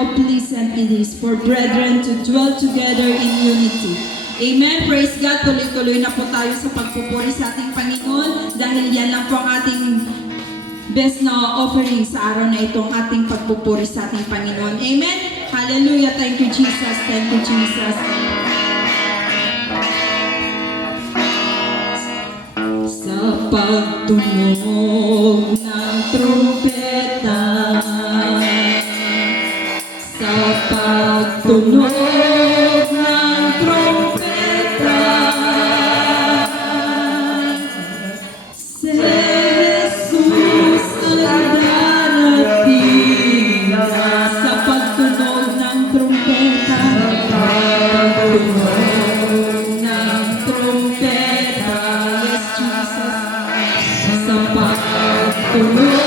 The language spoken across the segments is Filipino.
how pleasant it is for brethren to dwell together in unity. Amen. Praise God. Tuloy-tuloy na po tayo sa pagpupuri sa ating Panginoon dahil yan lang po ang ating best na offering sa araw na itong ating pagpupuri sa ating Panginoon. Amen. Hallelujah. Thank you, Jesus. Thank you, Jesus. Sa pagtunog ng trumpeta, sa pagtunog ng trumpeta, si Jesus ang darating na. Sa pagtunog ng trumpeta, sa pagtunog ng trumpeta, yes, Jesus. Sa pagtunog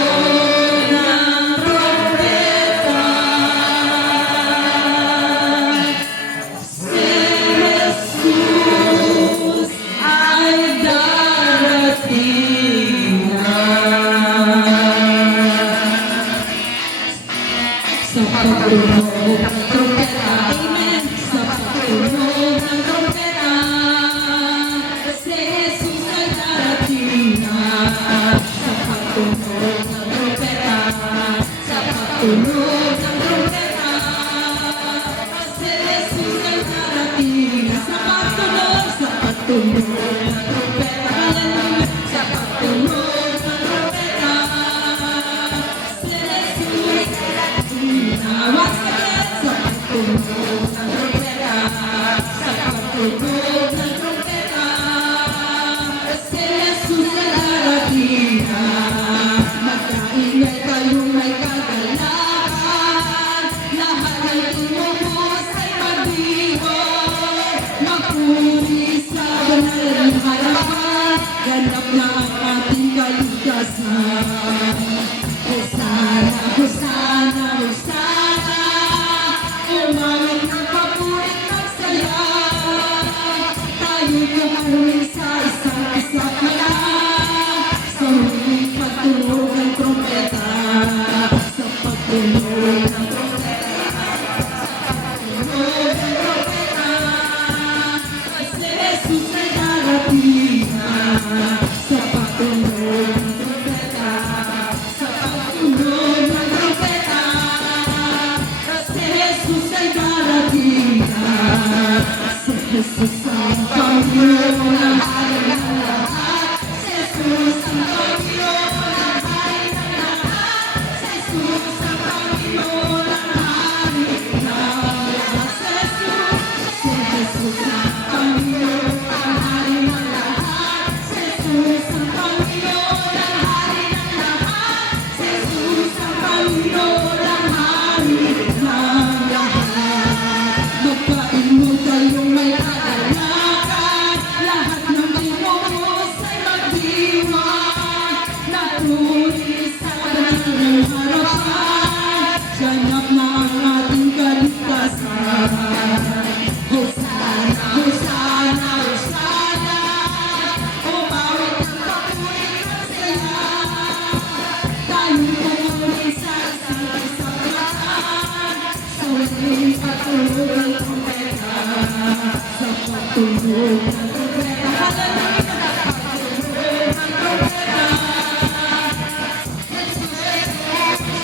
ganap na ang ating kaligtasan. Hosana, Hosana, Hosana, umawit ng papurit ng saya. Tayo'y kumaroon sa isang isa't malang, sa huling pagtunog ng trompeta, sa pagtunog ng trompeta, sa pagtunog ng trompeta, si Jesus ay darating na. Sa pagtunog ng trompeta, sa pagtunog ng trompeta, si Jesus ay darating na. Si Jesus ang Panginoon ng hari ng lahat. Si Jesus ang Panginoon ng hari ng lahat. Si Jesus ang Panginoon ng hari ng lahat. Si Jesus ang Panginoon ng hari ng lahat. Si Jesus ang Panginoon ng hari ng lahat. Si Jesus ang Panginoon ng hari ng lahat. Magpain mo tayong may kadalakan, lahat ng tinubos ay magdiwang. Natuloy sa kanyang harapan, ganap na ang ating kaligtasan. Hosana, Hosana, Hosana, umawit ng papurit ng saya. Tayo'y pumuli sa isang isa't malang, sa huling pagtunog ng trompeta, sa pagtunog ng trompeta. Hallelujah! Sa pagtunog ng trompeta,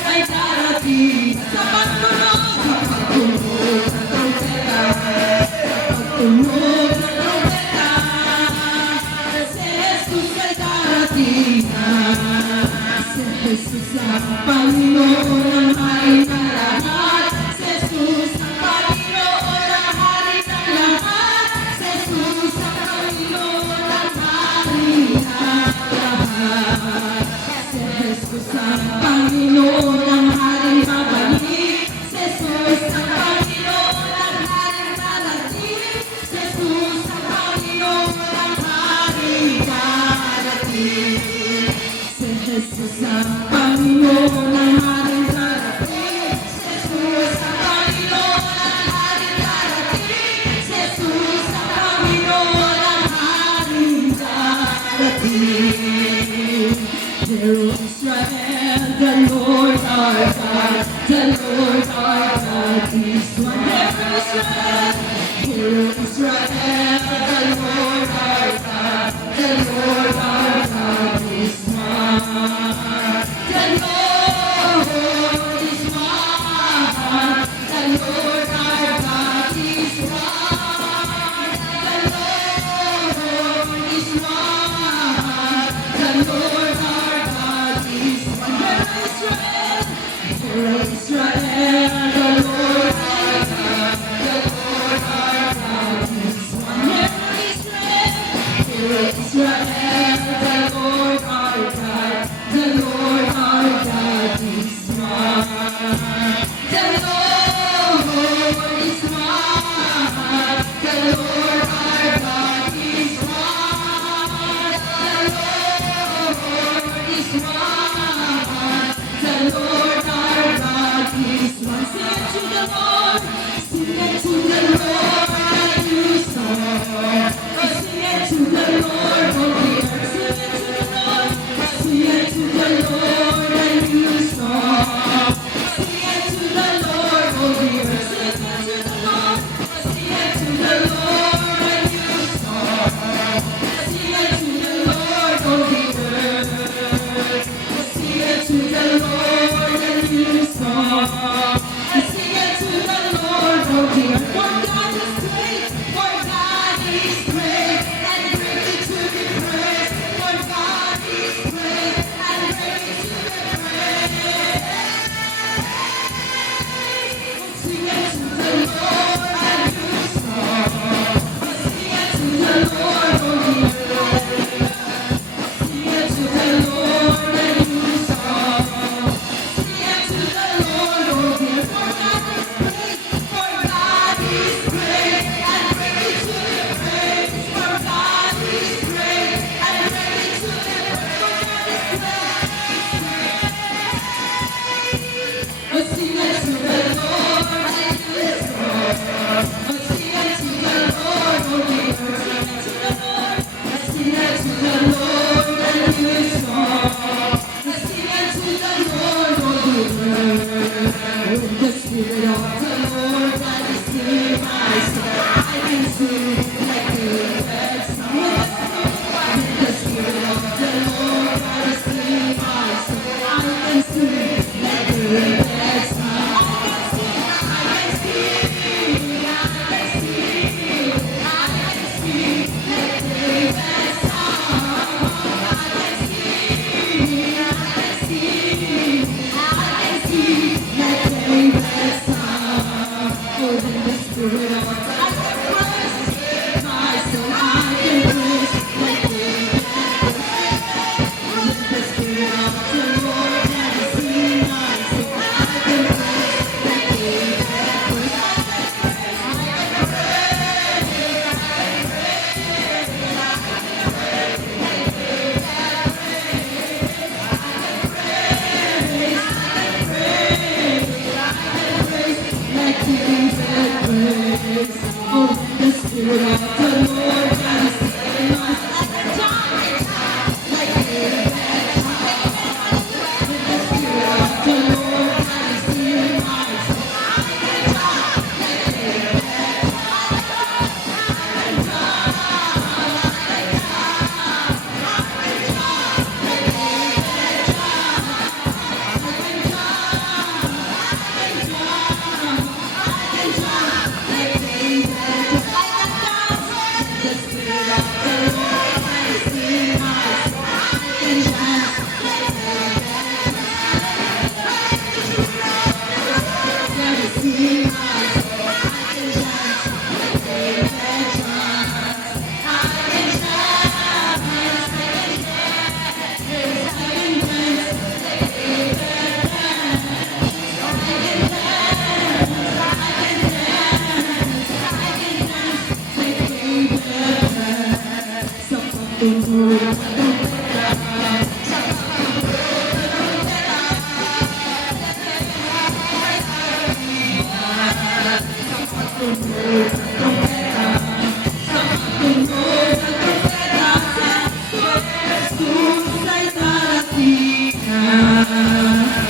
ay darating. Sa pagtunog ng trompeta, sa pagtunog ng trompeta, si Jesus ay darating na. Si Jesus ang Panginoon ng hari ng lahat. Si Jesus ang Panginoon ng hari ng lahat. Si Jesus ang Panginoon ng hari ng lahat. Si Jesus ang Panginoon ng hari mabalik. Si Jesus ang Panginoon ng hari marating. Si Jesus ang Panginoon ng hari darating. Si Jesus ang Panginoon ng hari darating. Si Jesus ang Panginoon ng hari darating. Si Jesus ang Panginoon ng hari darating. Hear, O Israel, the Lord our God, the Lord our God.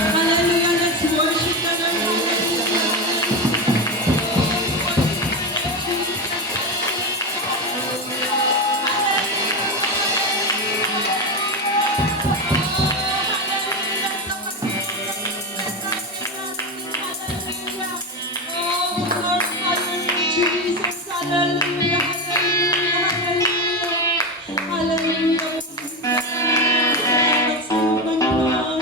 Hallelujah, let's worship the Lord. Jesus, hallelujah, hallelujah, hallelujah. Salamat sa iyo, Panginoon.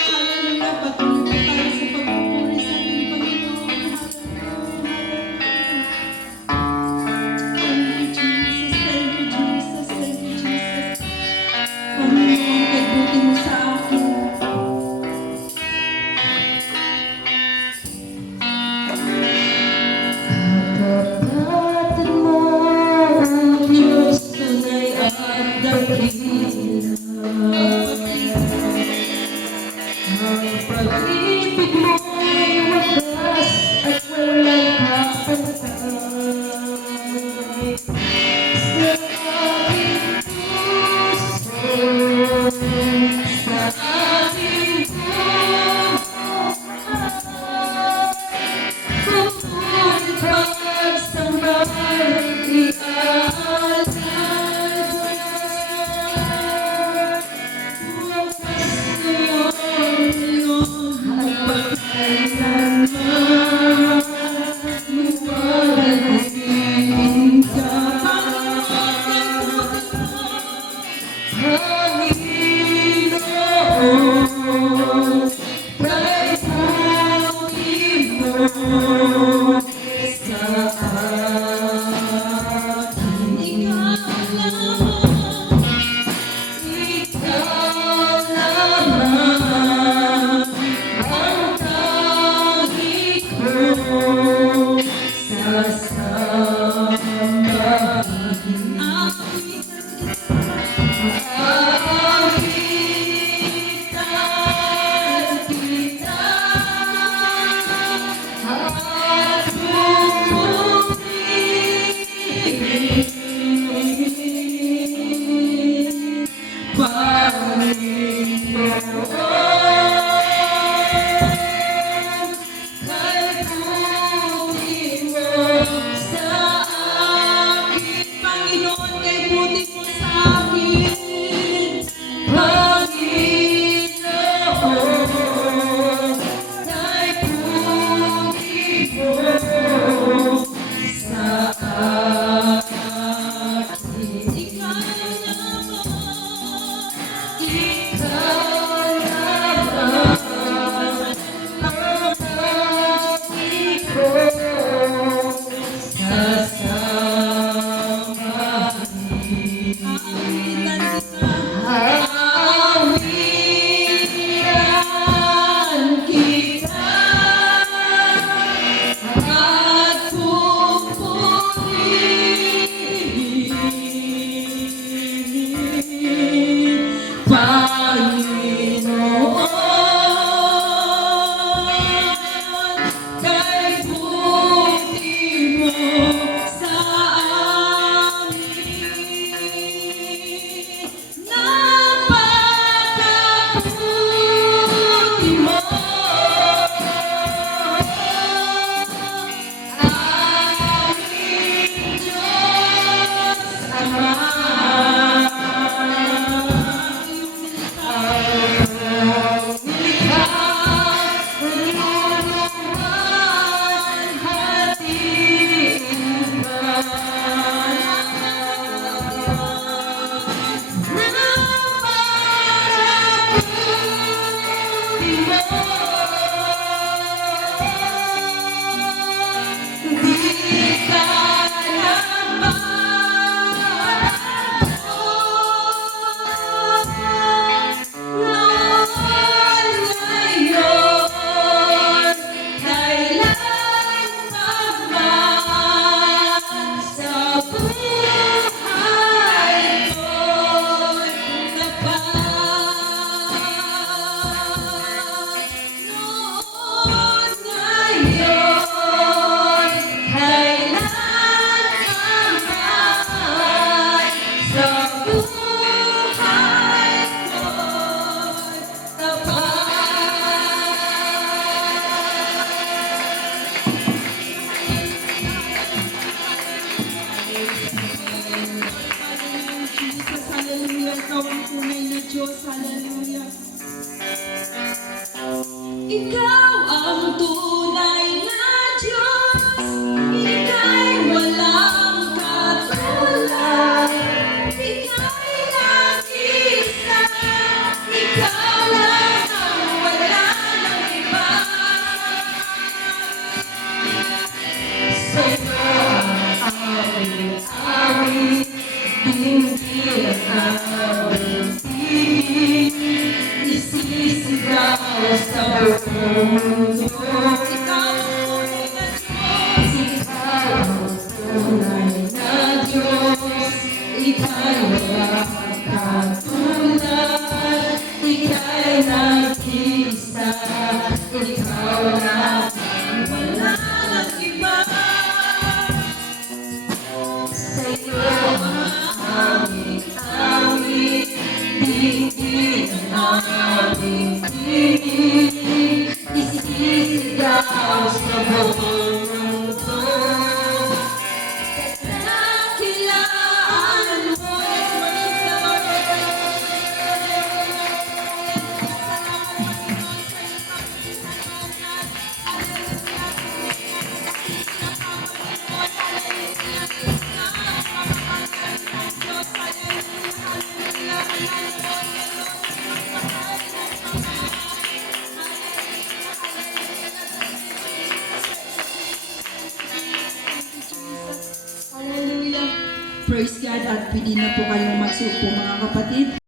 Hallelujah, patuloy po tayo sa pagpupuri sa iyo, Panginoon. Thank you, Jesus. Thank you, Jesus. Thank you, Jesus. Panginoon, kay buti mo sa akin. Kapatid mo, Diyos, tunay at dakila. Ang pag-ibig mo'y wagas at walang kapantay. Sa aking puso, sa aking buhay, bukod pagsambay, iaalay. Wagas ngayon, at pagkailanman, luwalhatiin ka. Panginoon, kay buti mo sa akin. Ikaw lamang ang tangi ko sa sambahin. Awitan kita at pupurihin, Panginoon, kay buti mo sa Praise God at pwede na po kayong magsupo mga kapatid.